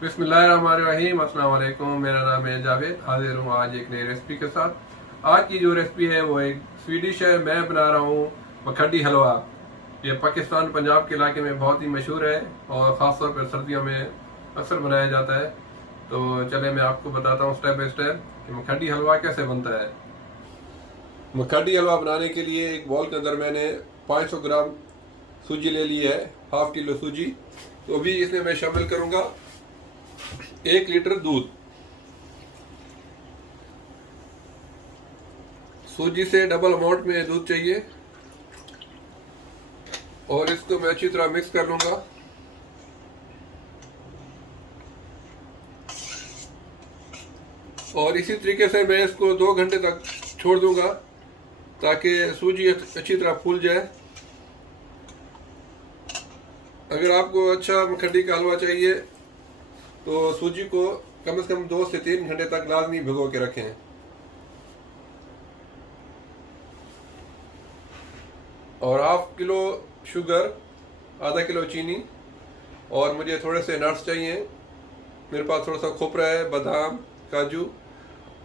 बिस्मिल्लाहिर्रहमानिर्रहीम। अस्सलाम वालेकुम। मेरा नाम है जावेद। हाजिर हूँ आज एक नई रेसिपी के साथ। आज की जो रेसिपी है वो एक स्वीडिश है। मैं बना रहा हूँ मखड्डी हलवा। ये पाकिस्तान पंजाब के इलाके में बहुत ही मशहूर है और ख़ास तौर पर सर्दियों में अक्सर बनाया जाता है। तो चले मैं आपको बताता हूँ स्टेप बाय स्टेप कि मखड्डी हलवा कैसे बनता है। मखड्डी हलवा बनाने के लिए एक बॉल के अंदर मैंने 500 ग्राम सूजी ले ली है, हाफ किलो सूजी। तो अभी इसमें मैं शामिल करूँगा 1 लीटर दूध। सूजी से डबल अमाउंट में दूध चाहिए और इसको मैं अच्छी तरह मिक्स कर लूंगा। और इसी तरीके से मैं इसको 2 घंटे तक छोड़ दूंगा ताकि सूजी अच्छी तरह फूल जाए। अगर आपको अच्छा मखड्डी का हलवा चाहिए तो सूजी को कम से कम 2 से 3 घंटे तक लाजमी भिगो के रखें। और हाफ किलो शुगर, आधा किलो चीनी और मुझे थोड़े से नट्स चाहिए। मेरे पास थोड़ा सा खोपरा है, बादाम, काजू।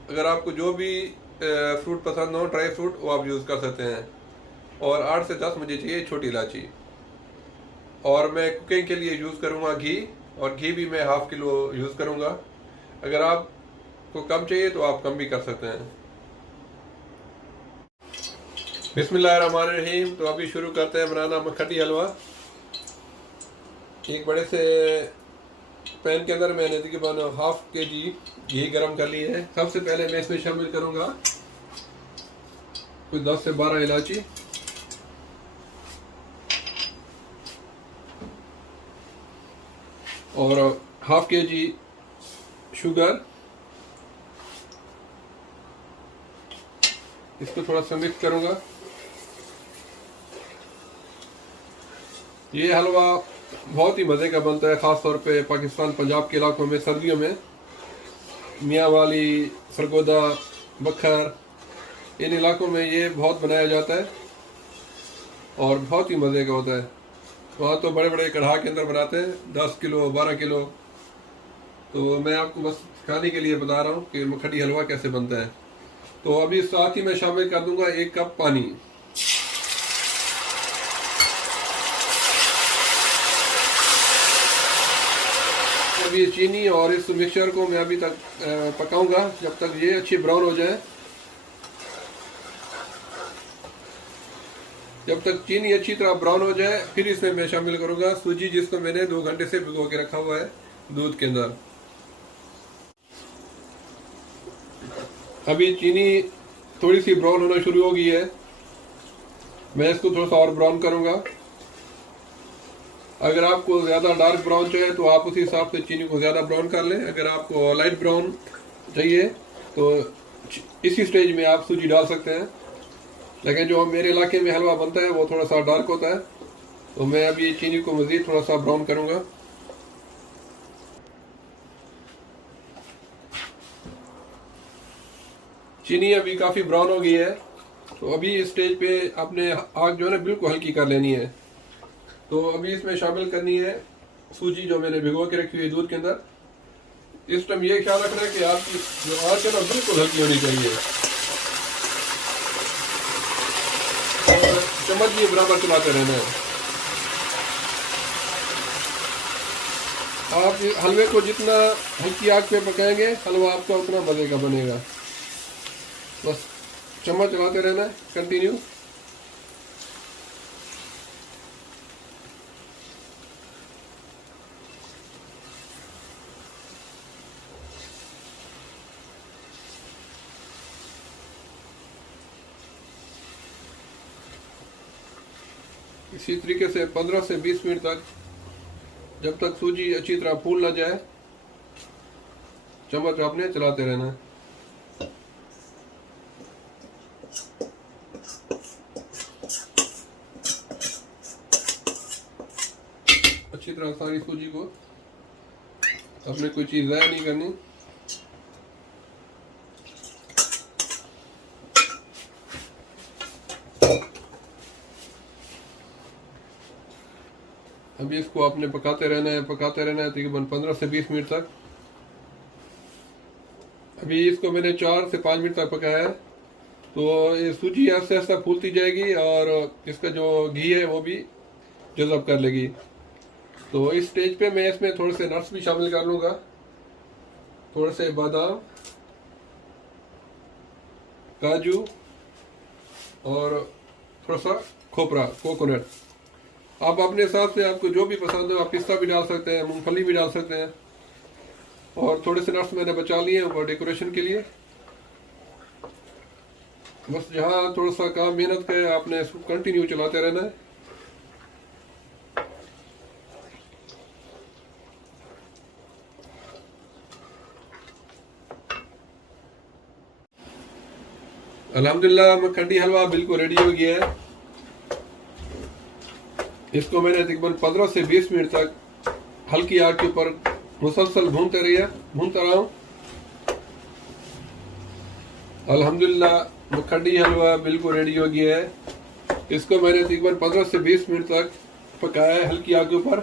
अगर आपको जो भी फ्रूट पसंद हो, ड्राई फ्रूट, वो आप यूज़ कर सकते हैं। और 8 से 10 मुझे चाहिए छोटी इलायची। और मैं कुकिंग के लिए यूज़ करूँगा घी, और घी भी मैं हाफ किलो यूज़ करूँगा। अगर आपको कम चाहिए तो आप कम भी कर सकते हैं। बिस्मिल्लाहिर्रहमानिर्रहीम। तो अभी शुरू करते हैं बनाना मखड्डी हलवा। एक बड़े से पैन के अंदर मैंने तकरीबन हाफ केजी घी गरम कर लिया है। सबसे पहले मैं इसमें शामिल करूँगा कुछ 10 से 12 इलायची और हाफ केजी शुगर। इसको थोड़ा सा मिक्स करूँगा। ये हलवा बहुत ही मज़े का बनता है, ख़ास तौर पे पाकिस्तान पंजाब के इलाकों में सर्दियों में। मियाँ वाली, सरगोदा, बखर, इन इलाकों में ये बहुत बनाया जाता है और बहुत ही मज़े का होता है। वहाँ तो बड़े बड़े कढ़ा के अंदर बनाते हैं, 10 किलो 12 किलो। तो मैं आपको बस खाने के लिए बता रहा हूँ कि मखड्डी हलवा कैसे बनता है। तो अभी साथ ही मैं शामिल कर दूंगा 1 कप पानी। अभी चीनी और इस मिक्सचर को मैं अभी तक पकाऊंगा जब तक ये अच्छी ब्राउन हो जाए। जब तक चीनी अच्छी तरह ब्राउन हो जाए फिर इसमें मैं शामिल करूंगा सूजी, जिसको मैंने 2 घंटे से भिगो के रखा हुआ है दूध के अंदर। अभी चीनी थोड़ी सी ब्राउन होना शुरू हो गई है। मैं इसको थोड़ा सा और ब्राउन करूंगा। अगर आपको ज़्यादा डार्क ब्राउन चाहिए तो आप उसी हिसाब से चीनी को ज़्यादा ब्राउन कर लें। अगर आपको लाइट ब्राउन चाहिए तो इसी स्टेज में आप सूजी डाल सकते हैं। लेकिन जो मेरे इलाके में हलवा बनता है वो थोड़ा सा डार्क होता है, तो मैं अभी चीनी को मज़ीद थोड़ा सा ब्राउन करूँगा। चीनी अभी काफ़ी ब्राउन हो गई है, तो अभी इस स्टेज पे आपने आग जो है ना बिल्कुल हल्की कर लेनी है। तो अभी इसमें शामिल करनी है सूजी जो मैंने भिगो के रखी हुई है दूध के अंदर। इस टाइम ये ख्याल रखना है कि आपकी जो आग है ना बिल्कुल हल्की होनी चाहिए और चम्मच भी बराबर चलाते रहना है। आप हलवे को जितना हल्की आग पे पकाएंगे हलवा आपका उतना मज़े का बनेगा। बस चम्मच चलाते रहना है कंटिन्यू। इसी तरीके से 15 से 20 मिनट तक, जब तक सूजी अच्छी तरह फूल ना जाए, चम्मच आपने चलाते रहना है। अच्छी तरह सारी सूजी को, आपने कोई चीज़ ज़ाया नहीं करनी। अभी अभी इसको आपने पकाते रहना है तकरीबन 15 से 20 मिनट तक। अभी इसको मैंने 4 से 5 मिनट तक पकाया है। तो ये सूजी आस्ते आस्ते फूलती जाएगी और इसका जो घी है वो भी जज़ब कर लेगी। तो इस स्टेज पे मैं इसमें थोड़े से नट्स भी शामिल कर लूँगा, थोड़े से बादाम, काजू और थोड़ा सा खोपरा, कोकोनट। आप अपने हिसाब से आपको जो भी पसंद हो, आप पिस्ता भी डाल सकते हैं, मूंगफली भी डाल सकते हैं। और थोड़े से नट्स मैंने बचा लिए हैं ऊपर डेकोरेशन के लिए। बस जहाँ थोड़ा सा काम मेहनत का है, आपने इसको कंटिन्यू चलाते रहना है। अल्हम्दुलिल्लाह मखंडी हलवा बिल्कुल रेडी हो गया है। इसको मैंने तकरीबन 15 से 20 मिनट तक हल्की आग के ऊपर मुसलसल भूनता रहा हूँ। अल्हम्दुलिल्लाह मखंडी हलवा बिल्कुल रेडी हो गया है। इसको मैंने तकरीबन 15 से 20 मिनट तक पकाया है हल्की आग के ऊपर।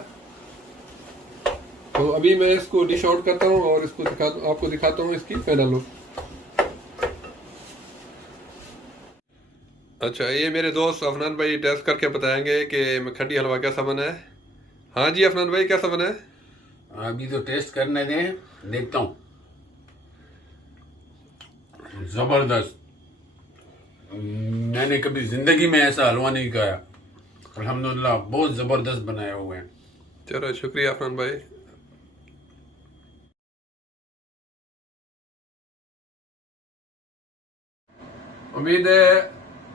तो अभी मैं इसको डिश आउट करता हूँ और इसको आपको दिखाता हूँ इसकी फाइनल लुक। अच्छा, ये मेरे दोस्त अफनान भाई टेस्ट करके बताएंगे कि मखंडी हलवा कैसा बना है। हाँ जी अफनान भाई, कैसा बना है? अभी तो टेस्ट करने दें, देखता हूँ। जबरदस्त। मैंने कभी जिंदगी में ऐसा हलवा नहीं खाया। अल्हम्दुलिल्लाह बहुत जबरदस्त बनाए हुए हैं। चलो शुक्रिया अफनान भाई। उम्मीद है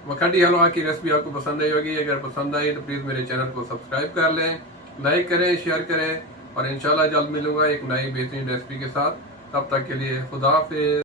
मखंडी हलवा की रेसिपी आपको पसंद आई होगी। अगर पसंद आई तो प्लीज़ मेरे चैनल को सब्सक्राइब कर लें, लाइक करें, शेयर करें और इंशाल्लाह जल्द मिलूंगा एक नई बेहतरीन रेसिपी के साथ। तब तक के लिए खुदा हाफिज़।